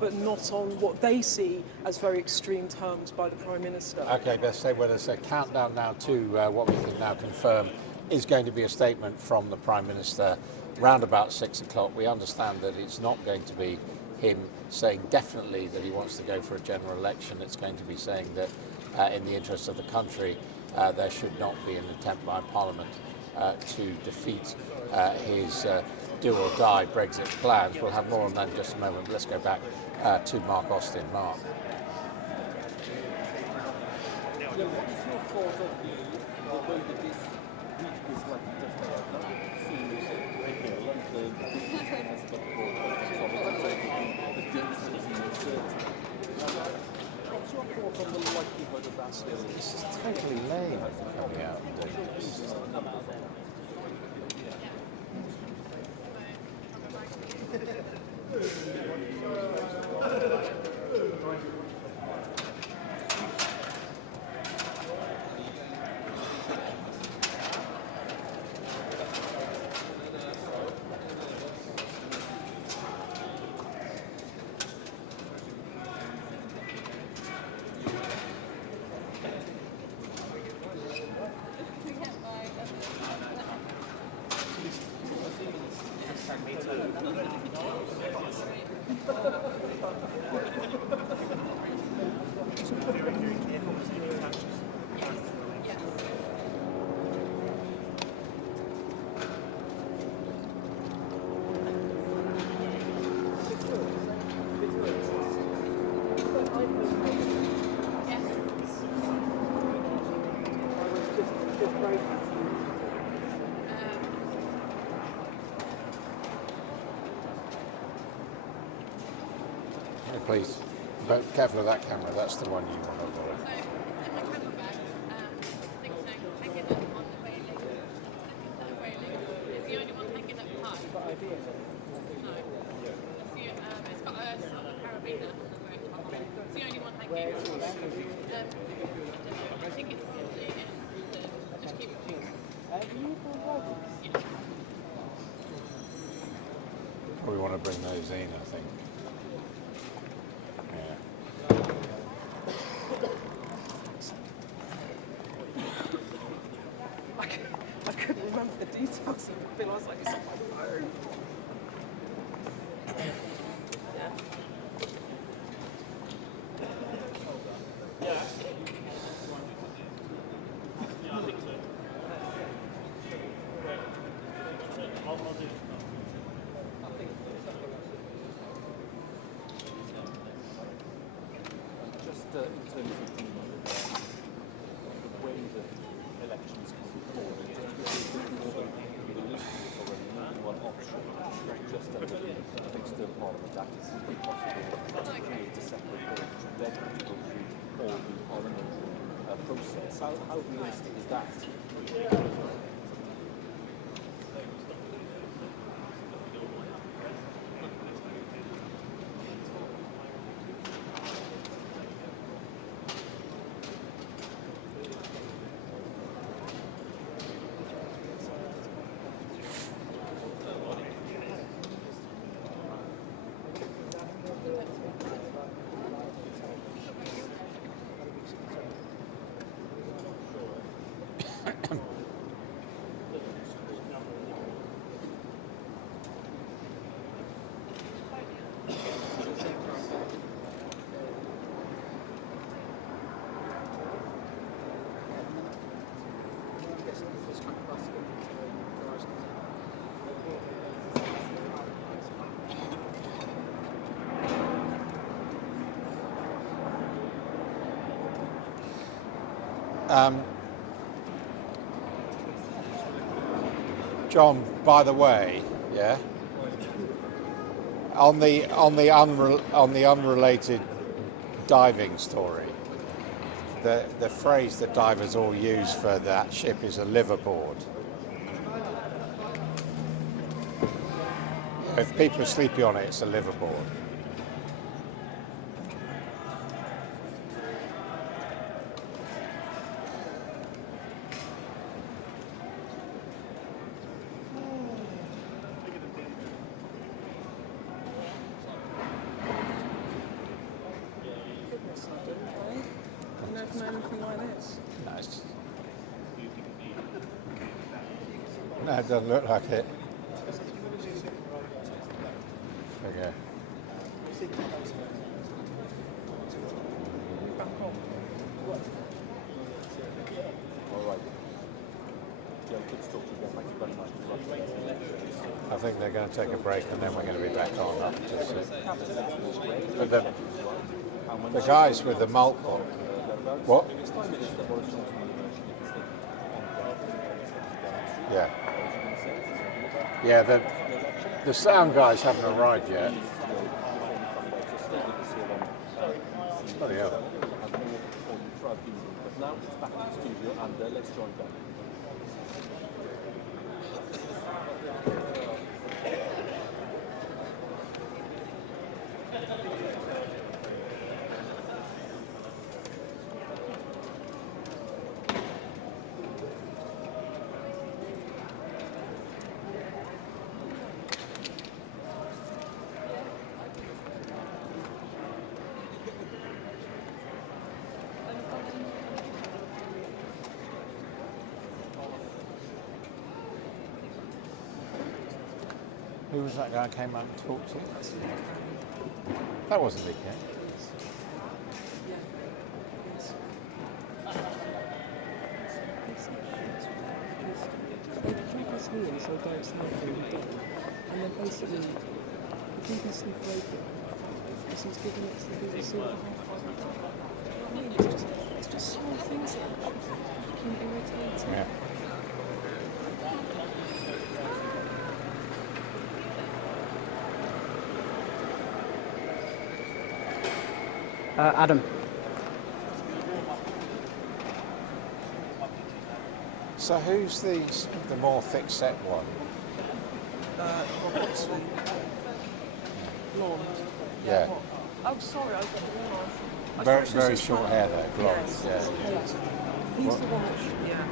but not on what they see as very extreme terms by the Prime Minister. Okay, let's say well, there's a countdown now to what we can now confirm is going to be a statement from the Prime Minister round about 6 o'clock. We understand that it's not going to be him saying definitely that he wants to go for a general election. It's going to be saying that in the interest of the country, there should not be an attempt by Parliament to defeat his do or die Brexit plans. We'll have more on that in just a moment. Let's go back to Mark Austin. Mark. What is your thought of the way that this week is likely to play out? Now that it seems real and the business but the dates that is uncertain. What's your thought on the likelihood of that still? This is totally lame coming out and doing this. Please, but careful of that camera. That's the one you want to avoid. Probably want to bring those in, I think. I couldn't remember the details of the bill. I was like, it's on my phone. Just in terms of the way that elections come forward, just one option, just under the Fixed Term Parliament Act, it's simply possible to create a separate branch and then have to go through all the parliamentary process. How realistic is that? John, by the way, yeah, on the unrelated diving story, the phrase that divers all use for that ship is a liverboard. If people are sleepy on it, it's a liverboard. never known anything like this. No, no, it doesn't look like it. Okay. Back on. All right. Yeah, good stuff to get. Thank you very much. I think they're going to take a break and then we're going to be back on. But the guys with the malt book. What? Yeah. Yeah, the sound guys haven't arrived yet. Bloody hell. But now it's back in the studio and let's join them. Who was that guy who came out and talked to? That wasn't Nick, eh? The job is here, so don't say anything done. And then basically, the BBC broke it because he's giving it to the BBC for half 5 o'clock. I mean, it's just small things that are fucking irritating. Yeah. Adam. So who's the more thick-set one? Robertson. Blonde. Yeah. What? Oh, sorry, I got the wrong answer. Very short hair though, blonde. Yes, Yeah. He's What? the one that should, yeah.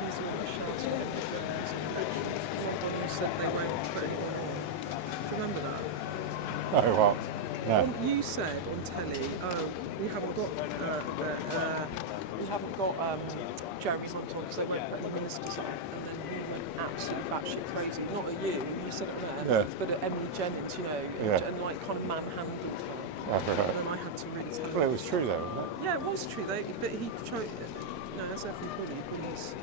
He's the one that should have you said they won't put anyone on. Do you remember that? Oh, what? No. You said on telly, we haven't got Jeremy Hunt on because they won't put any ministers on, and then he went absolutely batshit crazy. Not at you said it there, but at Emily Jennings, you know, and like kind of manhandled. Oh, right. And then I had to really tell Well, it him. was true though, wasn't it? Yeah, it was true though, but he tried. No, as everybody bullies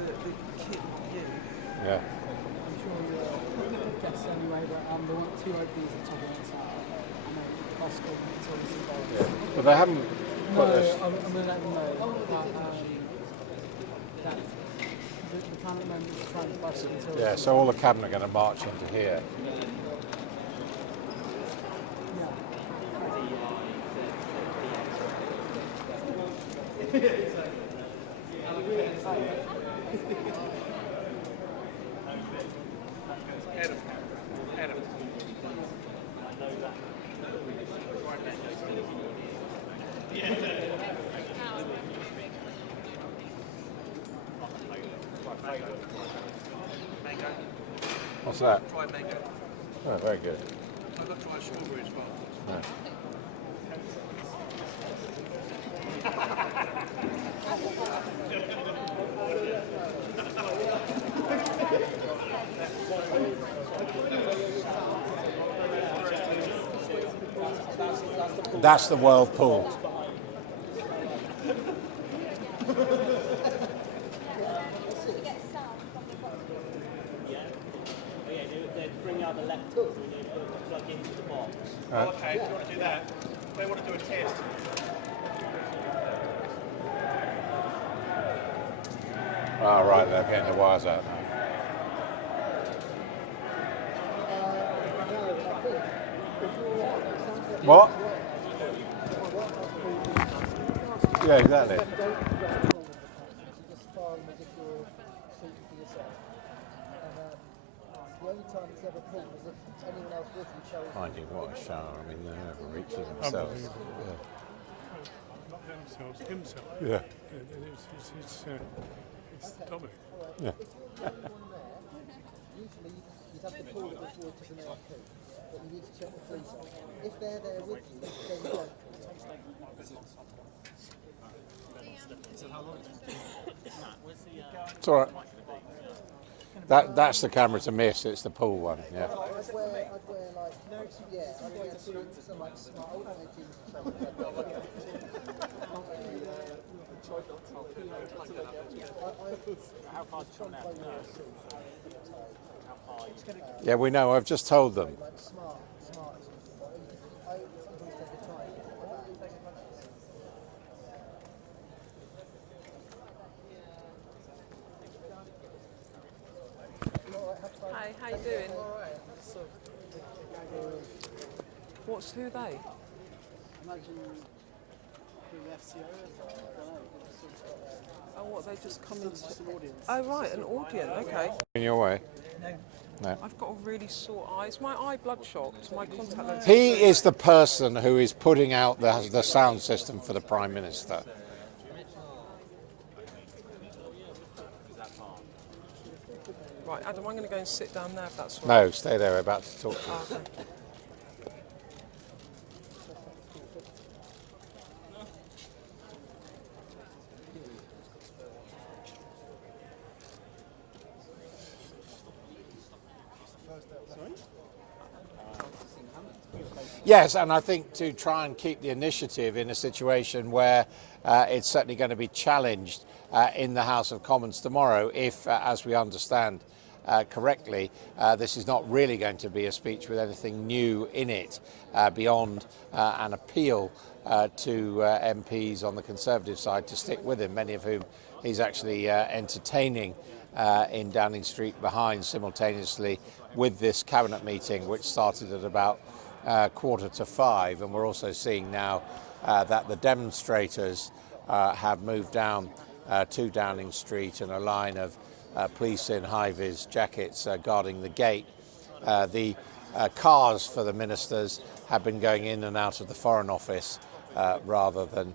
the kid, you. Yeah. I'm sure you'll guess anyway, but there weren't two openings at top of that side. And then Oscar was always involved. Yeah. But they haven't No, put this. I'm going to let them know that the cabinet members are trying to bust it until... Yeah, so all the cabinet are going to march into here. What's that? Dried mango. Oh, very good. I've got dried strawberry as well. Right. That's the whirlpool. Bring out the laptop and then plug into the box. Oh, okay, if you want to do that, they want to do a test. Oh, right, they're getting the wires out now. What? Yeah, exactly. Mind you, what a show. I mean, they never reach it themselves. Not themselves, himself. Yeah. It's Dominic. Yeah. Usually you'd have to pull it before it doesn't AFK, but you need to check the police. If they're there with you, then you don't. It's all right. That's the camera to miss. It's the pool one. Yeah. I'd wear like, yeah, I'd wear some like smart old 18s. How far is it from now? How far? Yeah, we know. I've just told them. Like smart. I always take the time. Hi, how you doing? Who they? Imagine the FCO. Oh, what, they just come into... Just an audience. Oh, right, an audience, okay. In your way. No. I've got a really sore eye. Is my eye bloodshot? My contact lens... He is the person who is putting out the sound system for the Prime Minister. Right, Adam, I'm going to go and sit down there if that's all right. No, stay there. We're about to talk to you. Okay. Yes, and I think to try and keep the initiative in a situation where it's certainly going to be challenged in the House of Commons tomorrow if, as we understand correctly, this is not really going to be a speech with anything new in it beyond an appeal to MPs on the Conservative side to stick with him, many of whom he's actually entertaining in Downing Street behind simultaneously with this cabinet meeting, which started at about 4:45, and we're also seeing now that the demonstrators have moved down to Downing Street, and a line of police in high-vis jackets guarding the gate. The cars for the ministers have been going in and out of the Foreign Office rather than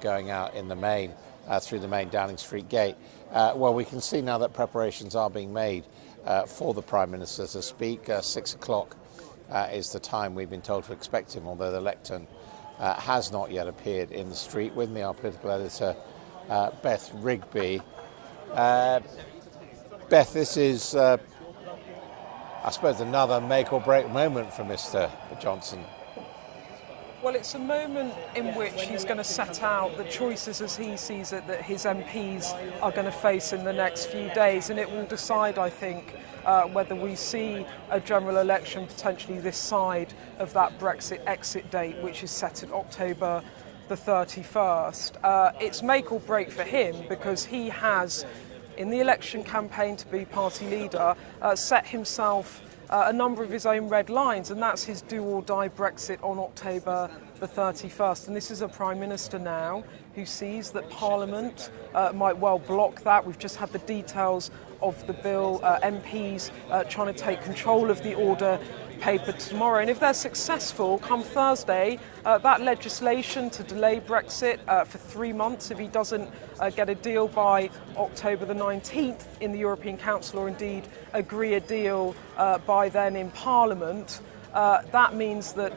going out in the main through the main Downing Street gate. Well, we can see now that preparations are being made for the Prime Minister to speak. 6 o'clock is the time we've been told to expect him, although the lectern has not yet appeared in the street. With me, our political editor, Beth Rigby. Beth, this is, I suppose, another make or break moment for Mr. Johnson. Well, it's a moment in which he's going to set out the choices as he sees it that his MPs are going to face in the next few days, and it will decide, I think, whether we see a general election potentially this side of that Brexit exit date, which is set at October the 31st. It's make or break for him because he has, in the election campaign to be party leader, set himself a number of his own red lines, and that's his do or die Brexit on October the 31st. And this is a Prime Minister now who sees that Parliament might well block that. We've just had the details of the bill, MPs trying to take control of the order paper tomorrow. And if they're successful, come Thursday, that legislation to delay Brexit for 3 months, if he doesn't get a deal by October the 19th in the European Council, or indeed agree a deal by then in Parliament, that means that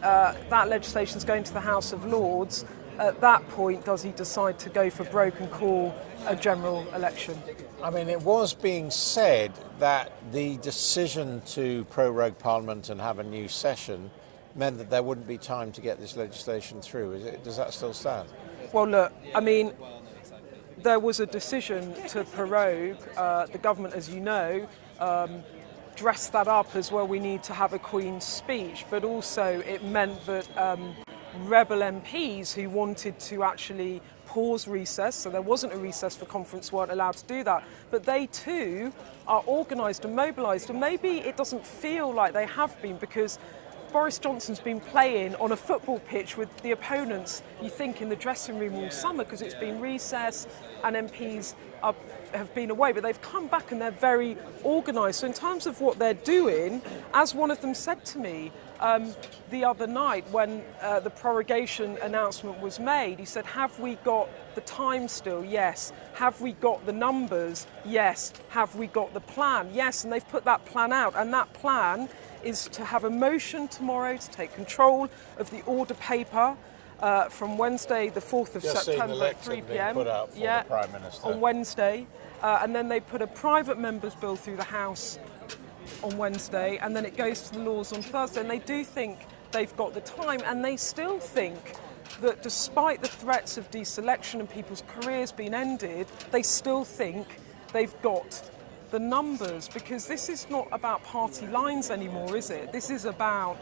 that legislation is going to the House of Lords. At that point, does he decide to go for broke and call a general election? I mean, it was being said that the decision to prorogue Parliament and have a new session meant that there wouldn't be time to get this legislation through. Does that still stand? Well, look, I mean, there was a decision to prorogue. The government, as you know, dressed that up as, well, we need to have a Queen's speech, but also it meant that rebel MPs who wanted to actually pause recess, so there wasn't a recess for conference, weren't allowed to do that, but they too are organised and mobilised, and maybe it doesn't feel like they have been because Boris Johnson's been playing on a football pitch with the opponents, you think, in the dressing room all summer because it's been recess and MPs have been away, but they've come back and they're very organised. So in terms of what they're doing, as one of them said to me the other night when the prorogation announcement was made, he said, have we got the time still? Yes. Have we got the numbers? Yes. Have we got the plan? Yes. And they've put that plan out, and that plan is to have a motion tomorrow to take control of the order paper. from Wednesday, the 4th of Just seen the September at 3 lectern being p.m. put up for the Prime Minister. On Wednesday, and then they put a private member's bill through the House on Wednesday, and then it goes to the Lords on Thursday. And they do think they've got the time, and they still think that despite the threats of deselection and people's careers being ended, they still think they've got the numbers, because this is not about party lines anymore, is it? This is about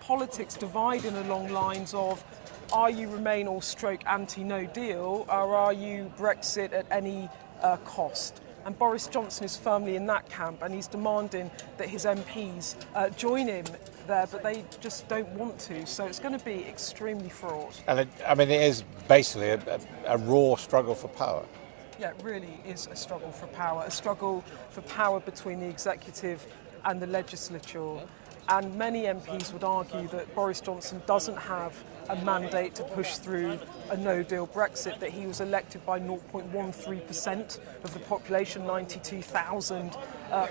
politics dividing along lines of, are you Remain or stroke anti-no deal, or are you Brexit at any cost? And Boris Johnson is firmly in that camp, and he's demanding that his MPs join him there, but they just don't want to. So it's going to be extremely fraught. And it is basically a raw struggle for power. Yeah, it really is a struggle for power between the executive and the legislature. And many MPs would argue that Boris Johnson doesn't have a mandate to push through a no-deal Brexit, that he was elected by 0.13% of the population, 92,000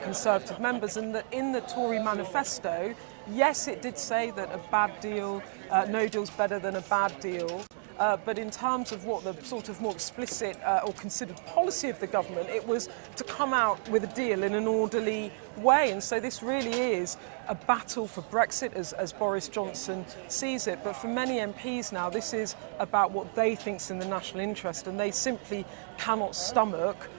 Conservative members, and that in the Tory manifesto, yes, it did say that a bad deal, no deal's better than a bad deal, but in terms of what the sort of more explicit or considered policy of the government, it was to come out with a deal in an orderly way. And so this really is a battle for Brexit as Boris Johnson sees it. But for many MPs now, this is about what they think's in the national interest, and they simply cannot stomach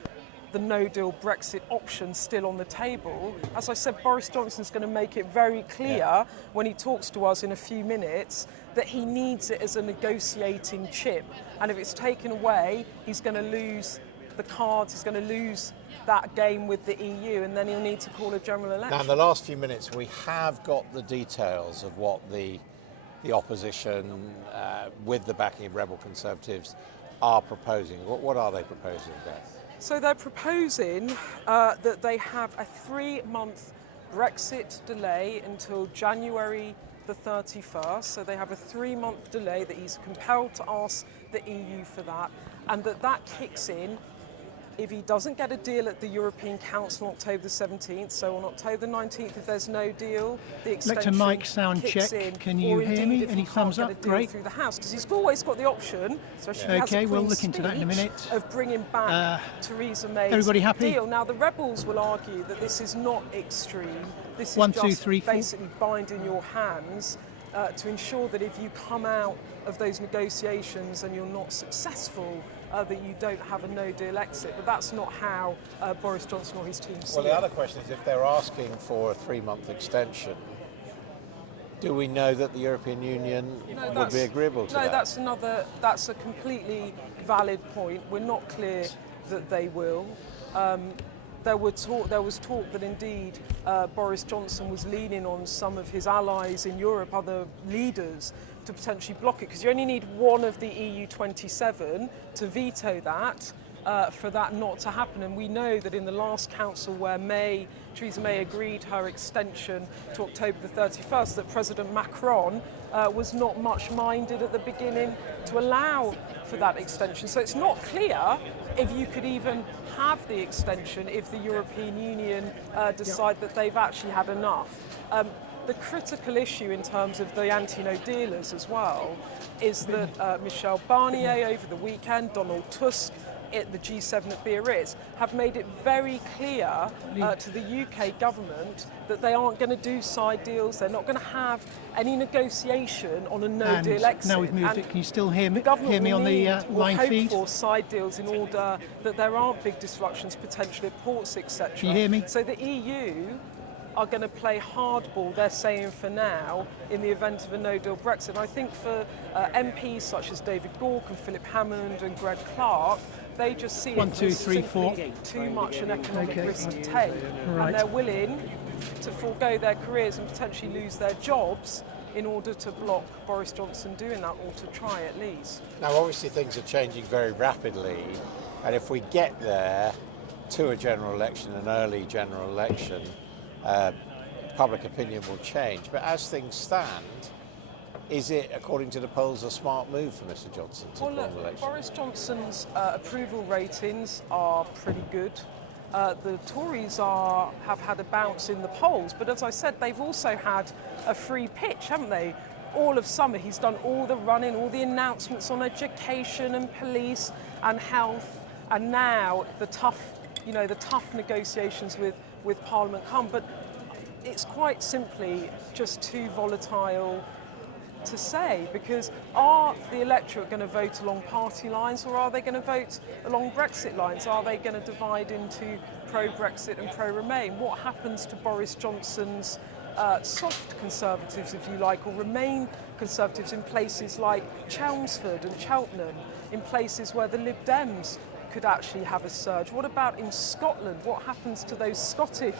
the no-deal Brexit option still on the table. As I said, Boris Johnson's going to make it very clear when he talks to us in a few minutes that he needs it as a negotiating chip. And if it's taken away, he's going to lose the cards, he's going to lose that game with the EU, and then he'll need to call a general election. Now, in the last few minutes, we have got the details of what the opposition, with the backing of rebel Conservatives, are proposing. What are they proposing there? So they're proposing that they have a 3-month Brexit delay until January the 31st. So they have a 3-month delay that he's compelled to ask the EU for that, and that kicks in if he doesn't get a deal at the European Council on October the 17th. So on October the 19th, if there's no deal, the extension mic sound kicks check. in. Can you hear me? Any thumbs up? Great. Through the House, because he's always got the option, especially if he has a we'll Queen's look into that in a minute. of bringing back Theresa May's everybody happy? deal. Now, the rebels will argue that this is not extreme. This is 1, just 2, 3, 4. basically binding your hands to ensure that if you come out of those negotiations and you're not successful, that you don't have a no-deal exit. But that's not how Boris Johnson or his team see Well, the it. other question is, if they're asking for a 3-month extension, do we know that the European Union would be agreeable to that? No, that's a completely valid point. We're not clear that they will. There was talk that indeed Boris Johnson was leaning on some of his allies in Europe, other leaders, to potentially block it, because you only need one of the EU 27 to veto that for that not to happen. And we know that in the last council where Theresa May agreed her extension to October the 31st, that President Macron was not much minded at the beginning to allow for that extension. So it's not clear if you could even have the extension if the European Union decide that they've actually had enough. The critical issue in terms of the anti-no dealers as well is that Michel Barnier over the weekend, Donald Tusk at the G7 at Biarritz have made it very clear to the UK government that they aren't going to do side deals, they're not going to have any negotiation on a no-deal exit. Now we've moved it, can you still hear me on the line hope feed? For side deals in order that there aren't big disruptions potentially at ports, etc. Can you hear me? So the EU are going to play hardball, they're saying for now, in the event of a no-deal Brexit. And I think for MPs such as David Gork and Philip Hammond and Greg Clark, they just see 1, 2, it as 3, 4. too much an economic risk to take. Right. And they're willing to forego their careers and potentially lose their jobs in order to block Boris Johnson doing that, or to try at least. Now, obviously, things are changing very rapidly, and if we get there to a general election, an early general election, public opinion will change. But as things stand, is it, according to the polls, a smart move for Mr. Johnson to call an election? Boris Johnson's approval ratings are pretty good. The Tories have had a bounce in the polls, but as I said, they've also had a free pitch, haven't they? all of summer he's done all the running, all the announcements on education and police and health, and now the tough negotiations with Parliament come. But it's quite simply just too volatile to say, because are the electorate going to vote along party lines, or are they going to vote along Brexit lines? Are they going to divide into pro-Brexit and pro-Remain? What happens to Boris Johnson's soft Conservatives, if you like, or Remain Conservatives in places like Chelmsford and Cheltenham, in places where the Lib Dems could actually have a surge? What about in Scotland? What happens to those Scottish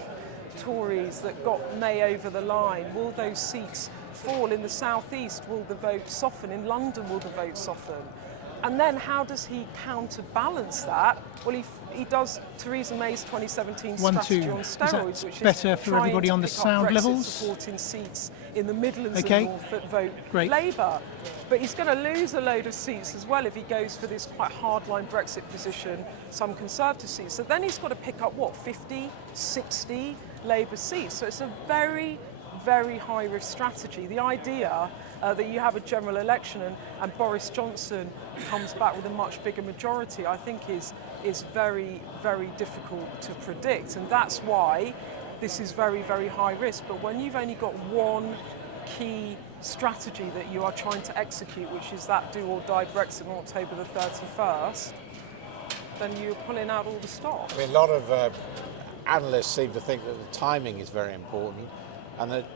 Tories that got May over the line? Will those seats fall? In the southeast, will the vote soften? In London, will the vote soften? And then how does he counterbalance that? Well, he does Theresa May's 2017 strategy on steroids, which better is for everybody on the sound Brexit levels. supporting seats in the Midlands Okay. and North that vote Great. Labour. But he's going to lose a load of seats as well if he goes for this quite hardline Brexit position, some Conservative seats. So then he's got to pick up, 50, 60 Labour seats. So it's a very, very high-risk strategy. The idea that you have a general election and Boris Johnson comes back with a much bigger majority, I think is very, very difficult to predict. And that's why this is very, very high risk. But when you've only got one key strategy that you are trying to execute, which is that do or die Brexit on October the 31st, then you're pulling out all the stops. I mean, a lot of analysts seem to think that the timing is very important, and that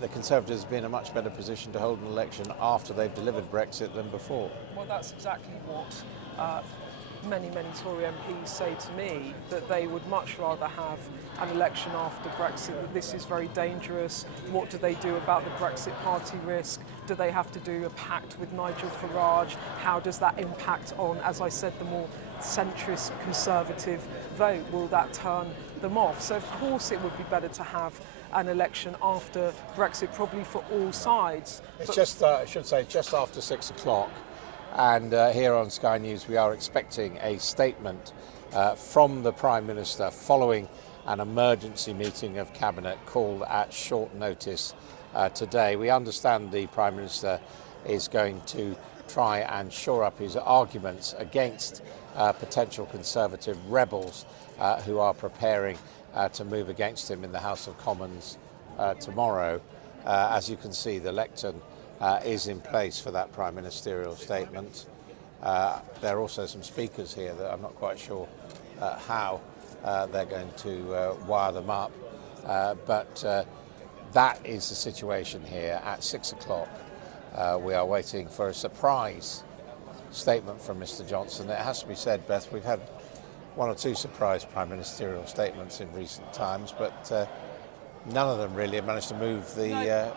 the Conservatives have been in a much better position to hold an election after they've delivered Brexit than before. Well, that's exactly what many Tory MPs say to me, that they would much rather have an election after Brexit, that this is very dangerous. What do they do about the Brexit party risk? Do they have to do a pact with Nigel Farage? How does that impact on, as I said, the more centrist Conservative vote? Will that turn them off? So of course it would be better to have an election after Brexit, probably for all sides. It's just, I should say, just after 6 o'clock, and here on Sky News we are expecting a statement from the Prime Minister following an emergency meeting of Cabinet called at short notice today. We understand the Prime Minister is going to try and shore up his arguments against potential Conservative rebels who are preparing to move against him in the House of Commons tomorrow. As you can see, the lectern is in place for that Prime Ministerial statement. There are also some speakers here that I'm not quite sure how they're going to wire them up. But that is the situation here at 6 o'clock. We are waiting for a surprise statement from Mr. Johnson. It has to be said, Beth, we've had one or two surprise Prime Ministerial statements in recent times, but none of them really have managed to move the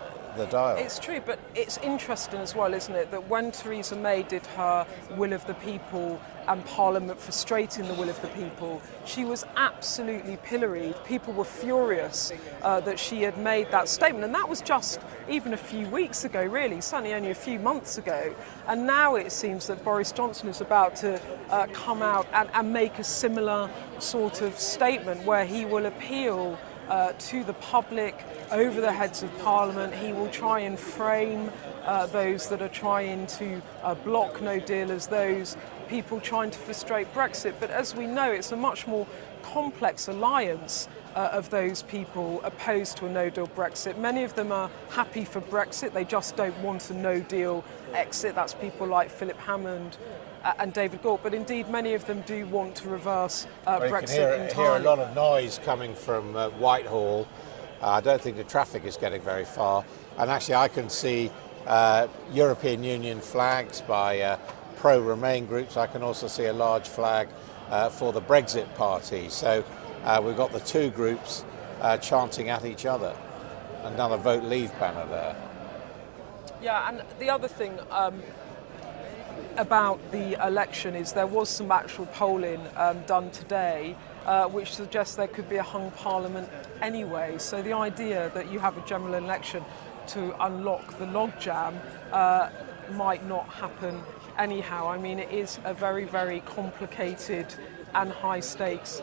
dial. It's true, but it's interesting as well, isn't it, that when Theresa May did her will of the people and Parliament frustrating the will of the people, she was absolutely pilloried. People were furious that she had made that statement, and that was just even a few weeks ago, really, certainly only a few months ago. And now it seems that Boris Johnson is about to come out and make a similar sort of statement where he will appeal to the public over the heads of Parliament. He will try and frame those that are trying to block no deal as those people trying to frustrate Brexit. But as we know, it's a much more complex alliance of those people opposed to a no-deal Brexit. Many of them are happy for Brexit. They just don't want a no-deal exit. That's people like Philip Hammond and David Gauke, but indeed many of them do want to reverse Brexit entirely. You can hear a lot of noise coming from Whitehall. I don't think the traffic is getting very far, and actually I can see European Union flags by pro-Remain groups. I can also see a large flag for the Brexit party. So we've got the two groups chanting at each other. Another Vote Leave banner there. Yeah, and the other thing about the election is there was some actual polling done today which suggests there could be a hung parliament anyway. So the idea that you have a general election to unlock the logjam might not happen anyhow. I mean, it is a very, very complicated and high stakes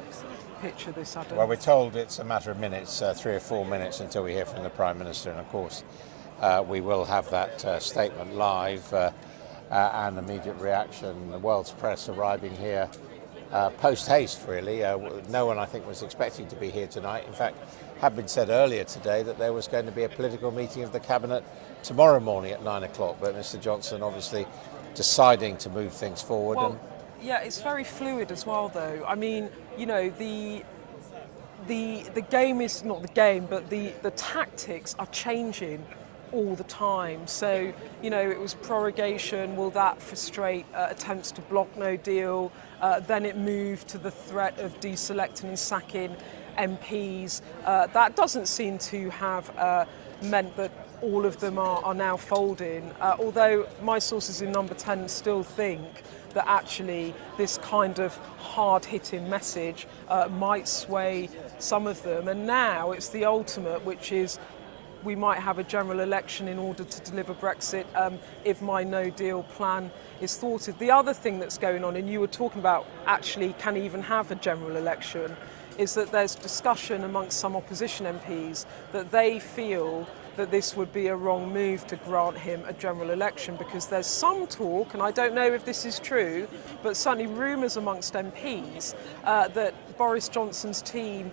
picture, this, Adam. Well, we're told it's a matter of minutes, 3 or 4 minutes, until we hear from the Prime Minister, and of course we will have that statement live and immediate reaction. The world's press arriving here post-haste, really. No one, I think, was expecting to be here tonight. In fact, had been said earlier today that there was going to be a political meeting of the Cabinet tomorrow morning at 9 o'clock, but Mr Johnson obviously deciding to move things forward. Well, yeah, it's very fluid as well, though. I mean, you know, the game is not the game, but the tactics are changing all the time. So, you know, it was prorogation. Will that frustrate attempts to block no deal? Then it moved to the threat of deselecting and sacking MPs. That doesn't seem to have meant that all of them are now folding, although my sources in Number 10 still think that actually this kind of hard-hitting message might sway some of them. And now it's the ultimate, which is we might have a general election in order to deliver Brexit if my no-deal plan is thwarted. The other thing that's going on, and you were talking about actually can even have a general election, is that there's discussion amongst some opposition MPs that they feel that this would be a wrong move to grant him a general election, because there's some talk, and I don't know if this is true, but certainly rumours amongst MPs that Boris Johnson's team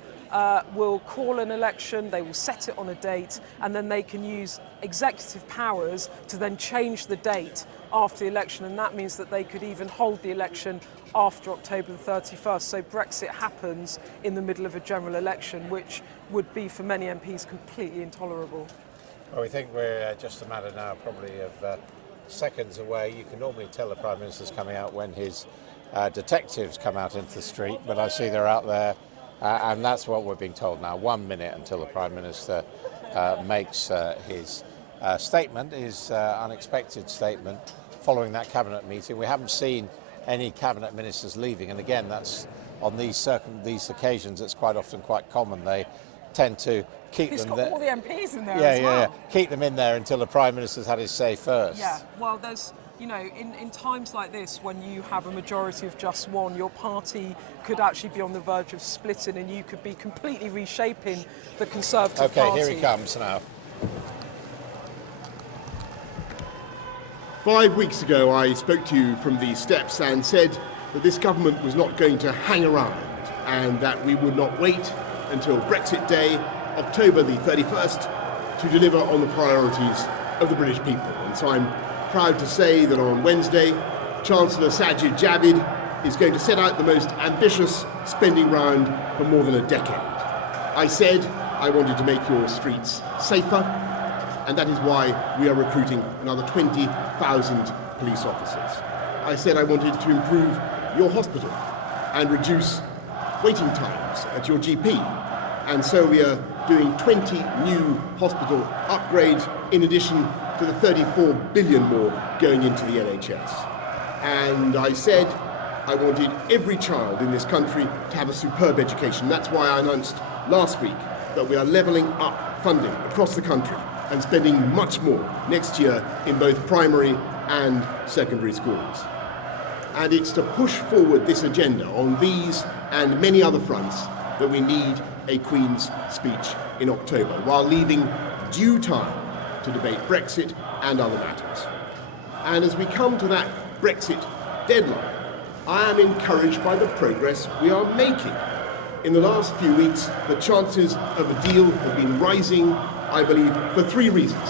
will call an election, they will set it on a date, and then they can use executive powers to then change the date after the election, and that means that they could even hold the election after October the 31st. So Brexit happens in the middle of a general election, which would be for many MPs completely intolerable. Well, we think we're just a matter now probably of seconds away. You can normally tell the Prime Minister's coming out when his detectives come out into the street, but I see they're out there, and that's what we're being told now. 1 minute until the Prime Minister makes his statement, his unexpected statement following that Cabinet meeting. We haven't seen any Cabinet Ministers leaving, and again, that's on these occasions, it's quite often quite common. They tend to keep He's them got there. all the MPs in there as well. Yeah. Keep them in there until the Prime Minister's had his say first. Yeah, well, there's, you know, in times like this, when you have a majority of just one, your party could actually be on the verge of splitting, and you could be completely reshaping the Conservative Party. Okay, here he comes now. 5 weeks ago, I spoke to you from these steps and said that this government was not going to hang around and that we would not wait until Brexit Day, October the 31st, to deliver on the priorities of the British people. And so I'm proud to say that on Wednesday, Chancellor Sajid Javid is going to set out the most ambitious spending round for more than a decade. I said I wanted to make your streets safer, and that is why we are recruiting another 20,000 police officers. I said I wanted to improve your hospital and reduce waiting times at your GP. And so we are doing 20 new hospital upgrades in addition to the 34 billion more going into the NHS. And I said I wanted every child in this country to have a superb education. That's why I announced last week that we are levelling up funding across the country and spending much more next year in both primary and secondary schools. And it's to push forward this agenda on these and many other fronts that we need a Queen's speech in October, while leaving due time to debate Brexit and other matters. And as we come to that Brexit deadline, I am encouraged by the progress we are making. In the last few weeks, the chances of a deal have been rising, I believe, for 3 reasons.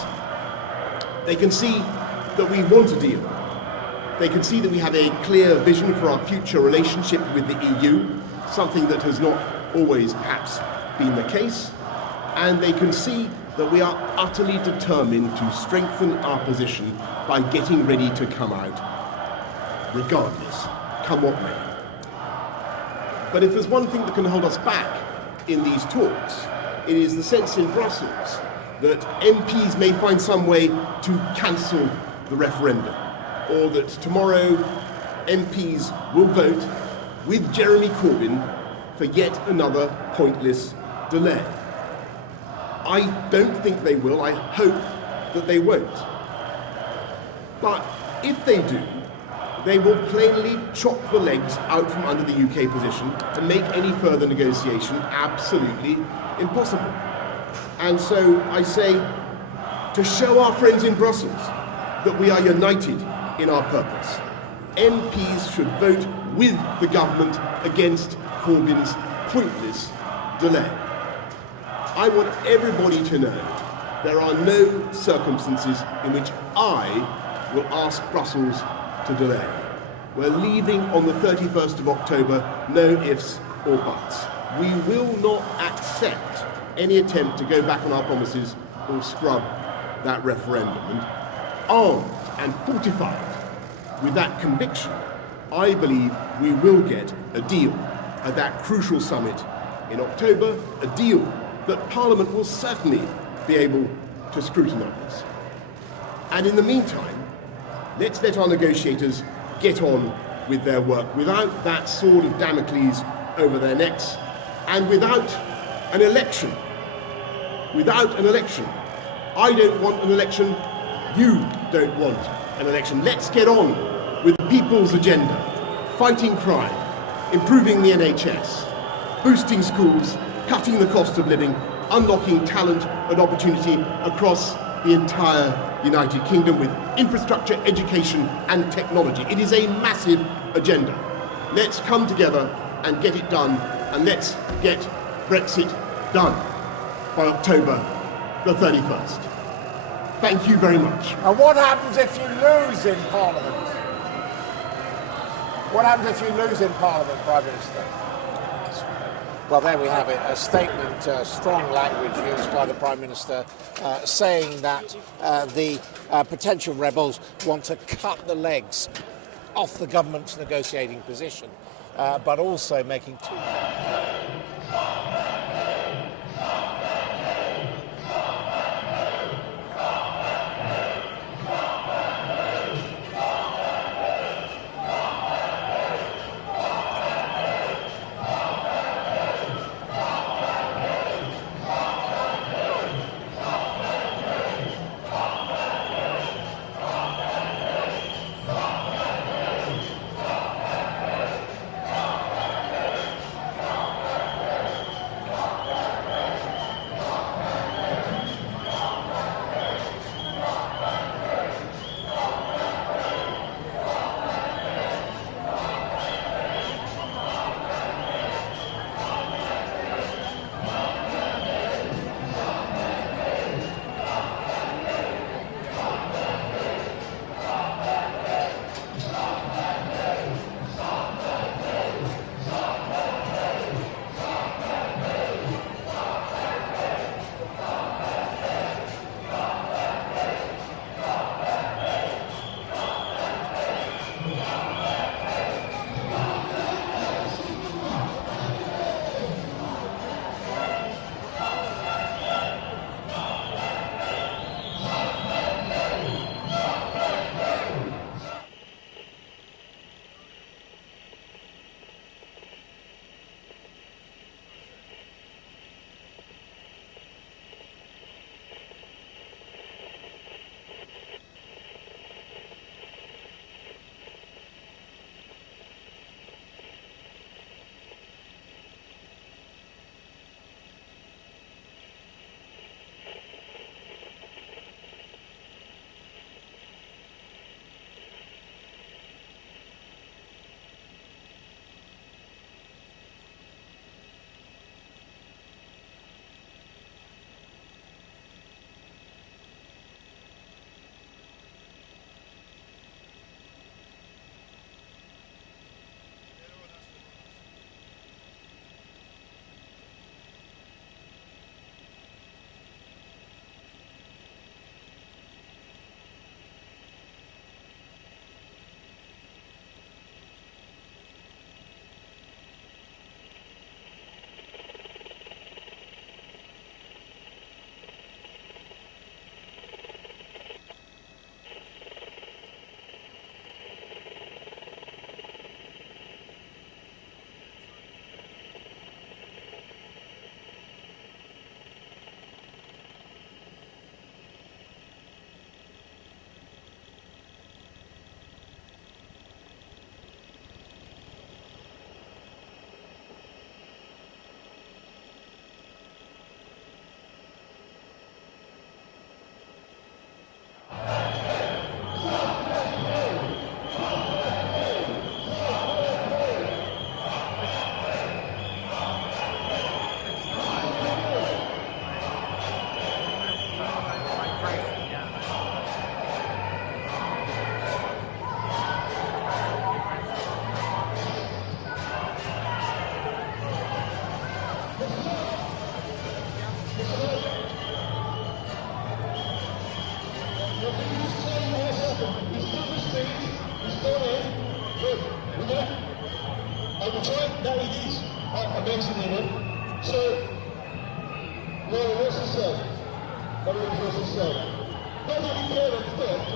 They can see that we want a deal. They can see that we have a clear vision for our future relationship with the EU, something that has not always perhaps been the case. And they can see that we are utterly determined to strengthen our position by getting ready to come out, regardless, come what may. But if there's one thing that can hold us back in these talks, it is the sense in Brussels that MPs may find some way to cancel the referendum, or that tomorrow MPs will vote with Jeremy Corbyn for yet another pointless delay. I don't think they will. I hope that they won't. But if they do, they will plainly chop the legs out from under the UK position and make any further negotiation absolutely impossible. And so I say, to show our friends in Brussels that we are united in our purpose. MPs should vote with the government against Corbyn's pointless delay. I want everybody to know there are no circumstances in which I will ask Brussels to delay. We're leaving on the 31st of October, no ifs or buts. We will not accept any attempt to go back on our promises or scrub that referendum. And armed and fortified with that conviction, I believe we will get a deal at that crucial summit in October, a deal that Parliament will certainly be able to scrutinise. And in the meantime, let's let our negotiators get on with their work without that sword of Damocles over their necks and without an election. Without an election. I don't want an election. You don't want an election. Let's get on with the people's agenda. Fighting crime, improving the NHS, boosting schools, cutting the cost of living, unlocking talent and opportunity across the entire United Kingdom with infrastructure, education and technology. It is a massive agenda. Let's come together and get it done, and let's get Brexit done by October the 31st. Thank you very much. And what happens if you lose in Parliament? What happens if you lose in Parliament, Prime Minister? Well, there we have it, a statement, strong language used by the Prime Minister, saying that the potential rebels want to cut the legs off the government's negotiating position, but also making two. So, no, what's the say? Nobody cares what he said. Nobody cared at first.